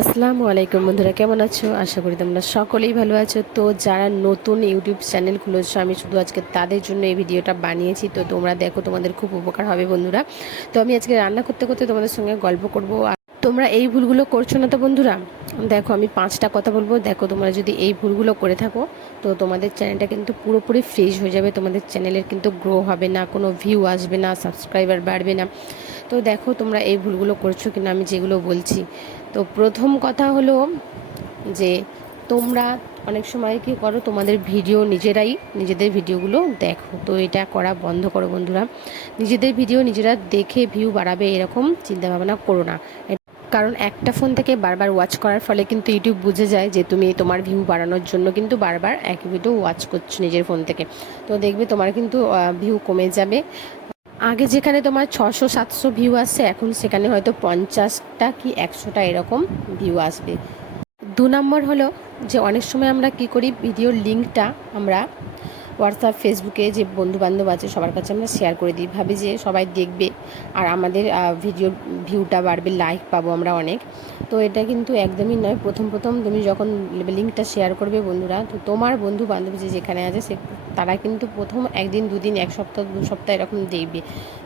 আসসালামু আলাইকুম বন্ধুরা, কেমন আছো? আশা করি তোমরা সকলেই ভালো আছো। তো যারা নতুন ইউটিউব চ্যানেল খুলেছো, আমি শুধু আজকে তাদের জন্য এই ভিডিওটা বানিয়েছি। তো তোমরা দেখো, তোমাদের খুব উপকার হবে বন্ধুরা। তো আমি আজকে রান্না করতে করতে তোমাদের সঙ্গে গল্প করব। তোমরা এই ভুলগুলো করছ না তো বন্ধুরা? দেখো, আমি পাঁচটা কথা বলব। দেখো, তোমরা যদি এই ভুলগুলো করে থাকো, তো তোমাদের চ্যানেলটা কিন্তু পুরোপুরি ফ্রেশ হয়ে যাবে। তোমাদের চ্যানেলের কিন্তু গ্রো হবে না, কোনো ভিউ আসবে না সাবস্ক্রাইবার বাড়বে না। তো দেখো, তোমরা এই ভুলগুলো করছ কিনা আমি যেগুলো বলছি। তো প্রথম কথা হলো যে, তোমরা অনেক সময় কি করো, তোমাদের ভিডিও নিজেরাই, নিজেদের ভিডিওগুলো দেখো। তো এটা করা বন্ধ করো বন্ধুরা। নিজেদের ভিডিও নিজেরা দেখে ভিউ বাড়াবে এরকম চিন্তাভাবনা করো না। কারণ একটা ফোন থেকে বারবার ওয়াচ করার ফলে কিন্তু ইউটিউব বুঝে যায় যে তুমি তোমার ভিউ বাড়ানোর জন্য কিন্তু বারবার একই ভিডিও ওয়াচ করছ নিজের ফোন থেকে। তো দেখবে তোমার কিন্তু ভিউ কমে যাবে। আগে যেখানে তোমার ছশো, সাতশো ভিউ আসছে এখন সেখানে হয়তো পঞ্চাশটা কি একশোটা এরকম ভিউ আসবে। দু নম্বর হলো যে অনেক সময় আমরা কি করি ভিডিওর লিঙ্কটা আমরা হোয়াটসঅ্যাপ, ফেসবুকে যে বন্ধু বান্ধব আছে সবার কাছে আমরা শেয়ার করে দিই। ভাবি যে সবাই দেখবে আর আমাদের ভিডিও ভিউটা বাড়বে লাইক পাবো আমরা অনেক। তো এটা কিন্তু একদমই নয়। প্রথম প্রথম তুমি যখন লিঙ্কটা শেয়ার করবে বন্ধুরা, তো তোমার বন্ধু বান্ধব যে যেখানে আছে সে, তারা কিন্তু প্রথম একদিন, দুদিন, এক সপ্তাহ, দু সপ্তাহ এরকম দেখবে।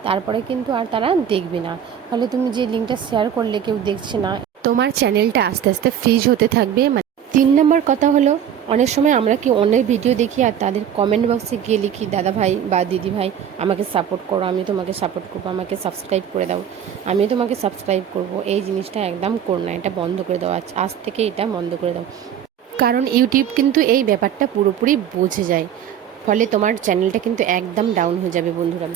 তারপরে কিন্তু আর তারা দেখবে না। ফলে তুমি যে লিঙ্কটা শেয়ার করলে কেউ দেখছে না। তোমার চ্যানেলটা আস্তে আস্তে ফ্রিজ হতে থাকবে। মানে তিন নম্বর কথা হলো অনেক সময় আমরা কি অনেক ভিডিও দেখি আর তাদের কমেন্ট বক্সে গিয়ে লিখি দাদা ভাই বা দিদি ভাই আমাকে সাপোর্ট করো, আমি তোমাকে সাপোর্ট করব, আমাকে সাবস্ক্রাইব করে দাও আমি তোমাকে সাবস্ক্রাইব করব। এই জিনিসটা একদম করো না, এটা বন্ধ করে দাও। আজ আজ থেকে এটা বন্ধ করে দাও। কারণ ইউটিউব কিন্তু এই ব্যাপারটা পুরোপুরি বুঝে যায়, ফলে তোমার চ্যানেলটা কিন্তু একদম ডাউন হয়ে যাবে বন্ধুরা।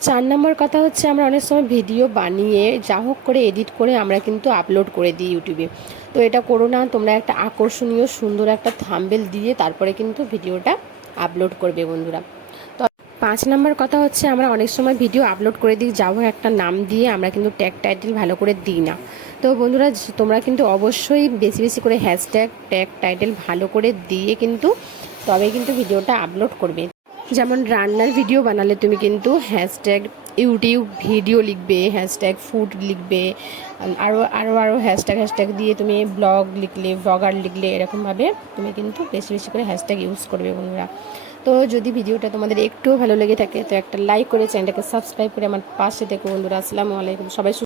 চার নম্বর কথা হচ্ছে আমরা অনেক সময় ভিডিও বানিয়ে যা হোক করে এডিট করে আমরা কিন্তু আপলোড করে দিই ইউটিউবে। তো এটা করো না, তোমরা একটা আকর্ষণীয় সুন্দর একটা থাম্বেল দিয়ে তারপরে কিন্তু ভিডিওটা আপলোড করবে বন্ধুরা। তো পাঁচ নম্বর কথা হচ্ছে আমরা অনেক সময় ভিডিও আপলোড করে দিই যাব একটা নাম দিয়ে আমরা কিন্তু ট্যাগ টাইটেল ভালো করে দিই না। তো বন্ধুরা তোমরা কিন্তু অবশ্যই বেশি বেশি করে হ্যাশট্যাগ ট্যাগ টাইটেল ভালো করে দিয়ে কিন্তু তবে কিন্তু ভিডিওটা আপলোড করবে। যেমন রান্নার ভিডিও বানালে তুমি কিন্তু হ্যাশট্যাগ ইউটিউব ভিডিও লিখবে হ্যাশট্যাগ ফুড লিখবে আরও আরও আরও হ্যাশট্যাগ হ্যাশট্যাগ দিয়ে তুমি ব্লগ লিখলে ব্লগার লিখলে এরকমভাবে তুমি কিন্তু বেশি বেশি করে হ্যাশট্যাগ ইউজ করবে বন্ধুরা। তো যদি ভিডিওটা তোমাদের একটুও ভালো লেগে থাকে, তো একটা লাইক করে চ্যানেলটাকে সাবস্ক্রাইব করে আমার পাশে দেখো বন্ধুরা। আসসালামু আলাইকুম, সবাই